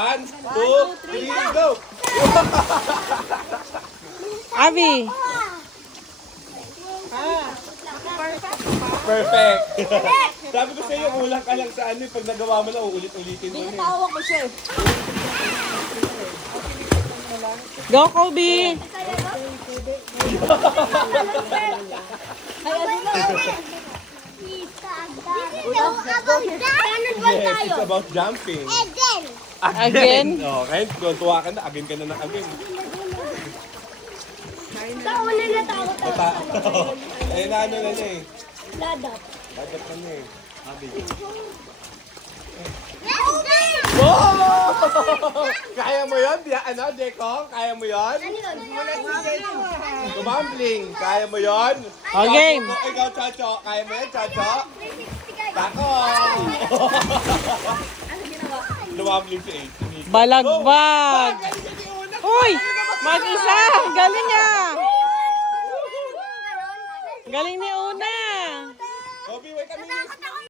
1, 2, 3, go! Abby. Perfect! Sabi ko sa'yo, kulang ka lang sa ano, pag nagawa mo lang, uulit-ulitin mo na. Tawa ko siya eh. Go, Kobe. Yes, it's about jumping. Again? Oh, kahit tuwa ka na, again ka na ng again. Tauna na takot ako. Eh, na ano na eh. Ladat. Dapat na eh. Go! Oh! Kaya mo yun? Ano, Deko? Kaya mo yun? Tumambling. Kaya mo yun? Oh, game. Ikaw, Chacho. Kaya mo yun, Chacho? Tako! Lumambling si 8. Balagbag. Uy! Mag-isa! Galing niya! Galing ni Una! Kobe, wait kami.